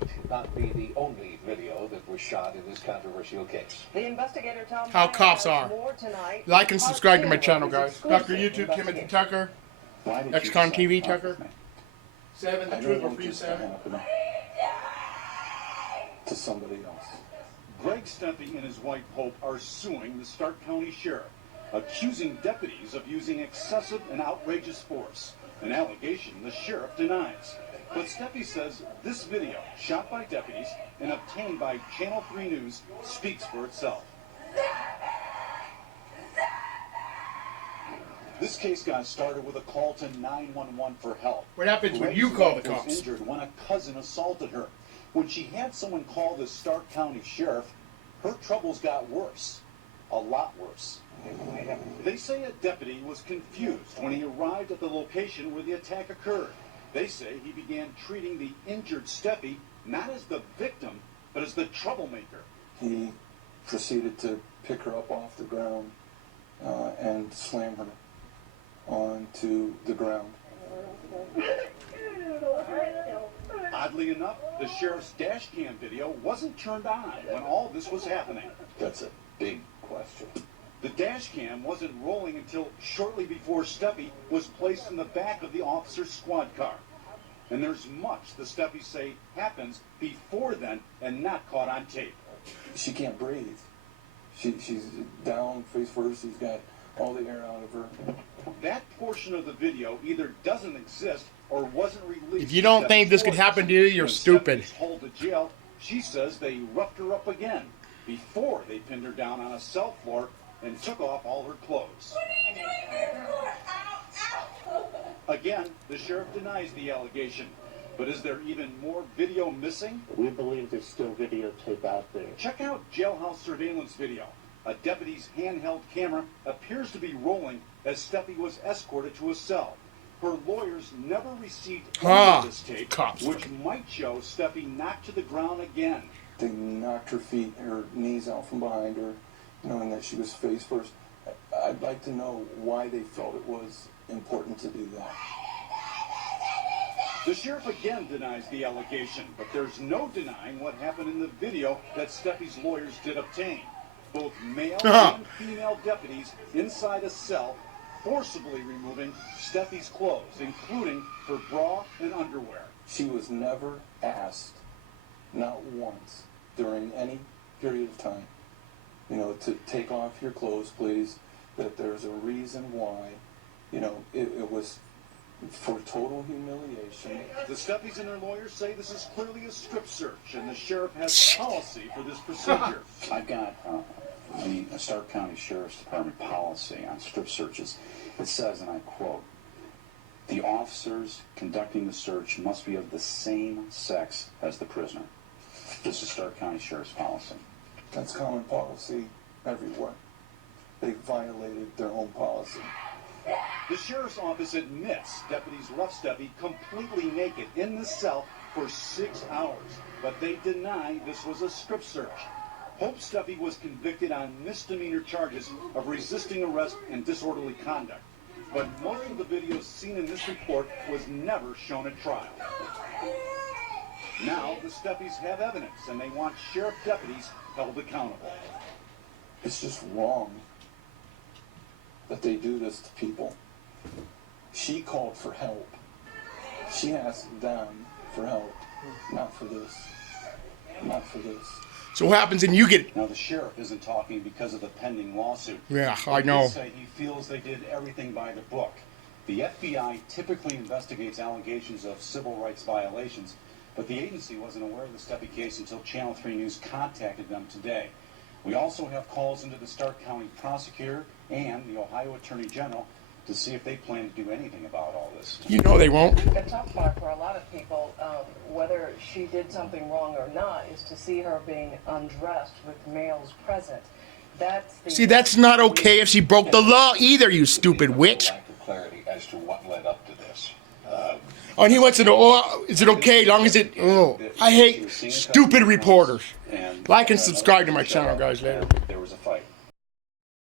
might not be the only video that was shot in this controversial case. The investigator Tom How Bryant cops has are. more tonight. Like and Part subscribe to two my of channel, his guys. exclusive Dr. YouTube, Timothy investigation. Tucker. Why did Ex-con you TV decide to Tucker. talk with me? 7, the I truth don't will want free you, this to 7. happen to somebody else. Greg Steffi and his wife Hope are suing the Stark County Sheriff, accusing deputies of using excessive and outrageous force, an allegation the sheriff denies. But Steffi says this video, shot by deputies and obtained by Channel 3 News, speaks for itself. This case got started with a call to 911 for help. What happens when Greg's you call the wife was cops? injured when a cousin assaulted her. When she had someone call the Stark County Sheriff, her troubles got worse. A lot worse. They say a deputy was confused when he arrived at the location where the attack occurred. They say he began treating the injured Steffi not as the victim, but as the troublemaker. He proceeded to pick her up off the ground and slam her onto the ground. Oddly enough, the sheriff's dash cam video wasn't turned on when all this was happening. That's a big question. The dash cam wasn't rolling until shortly before Steffi was placed in the back of the officer's squad car. And there's much the Steffi say happens before then and not caught on tape. She can't breathe. She's down face first. She's got all the air out of her. That portion of the video either doesn't exist or wasn't released. If you don't to think this could Steffi's happen to you, you're When stupid. Steffi's hauled to jail, she says they roughed her up again before they pinned her down on a cell floor and took off all her clothes. Again, the sheriff denies the allegation. But is there even more video missing? We believe there's still videotape out there. Check out jailhouse surveillance video. A deputy's handheld camera appears to be rolling as Steffi was escorted to a cell. Her lawyers never received any of this tape, Cops. which might show Steffi knocked to the ground again. They knocked her feet, her knees out from behind her, knowing that she was face first. I'd like to know why they felt it was important to do that. The sheriff again denies the allegation, but there's no denying what happened in the video that Steffi's lawyers did obtain. Both male and female deputies inside a cell forcibly removing Steffi's clothes, including her bra and underwear. She was never asked, not once, during any period of time, to take off your clothes, please, that there's a reason why, it was for total humiliation. The Steffis and their lawyers say this is clearly a strip search, and the sheriff has policy for this procedure. I've got the Stark County Sheriff's Department policy on strip searches. It says, and I quote, "The officers conducting the search must be of the same sex as the prisoner." This is Stark County Sheriff's policy. That's common policy everywhere. They violated their own policy. The sheriff's office admits deputies left Steffi completely naked in the cell for 6 hours, but they deny this was a strip search. Hope Steffi was convicted on misdemeanor charges of resisting arrest and disorderly conduct. But most of the videos seen in this report was never shown at trial. Now the Steffis have evidence, and they want sheriff deputies held accountable. It's just wrong that they do this to people. She called for help. She asked them for help, not for this. Not for this. So what happens when you get... Now the sheriff isn't talking because of the pending lawsuit. Yeah, I He know. did say he feels they did everything by the book. The FBI typically investigates allegations of civil rights violations, but the agency wasn't aware of the Steffi case until Channel 3 News contacted them today. We also have calls into the Stark County prosecutor and the Ohio Attorney General to see if they plan to do anything about all this. You know they won't. The tough part for a lot of people, whether she did something wrong or not, is to see her being undressed with males present. That's the... See, that's not okay if she broke the law either, you stupid witch. Lack of clarity as to what led up to this. Oh, and he wants to know, oh, is it okay as long as it... Oh, I hate stupid reporters. Like and subscribe to my channel, guys, later. There was a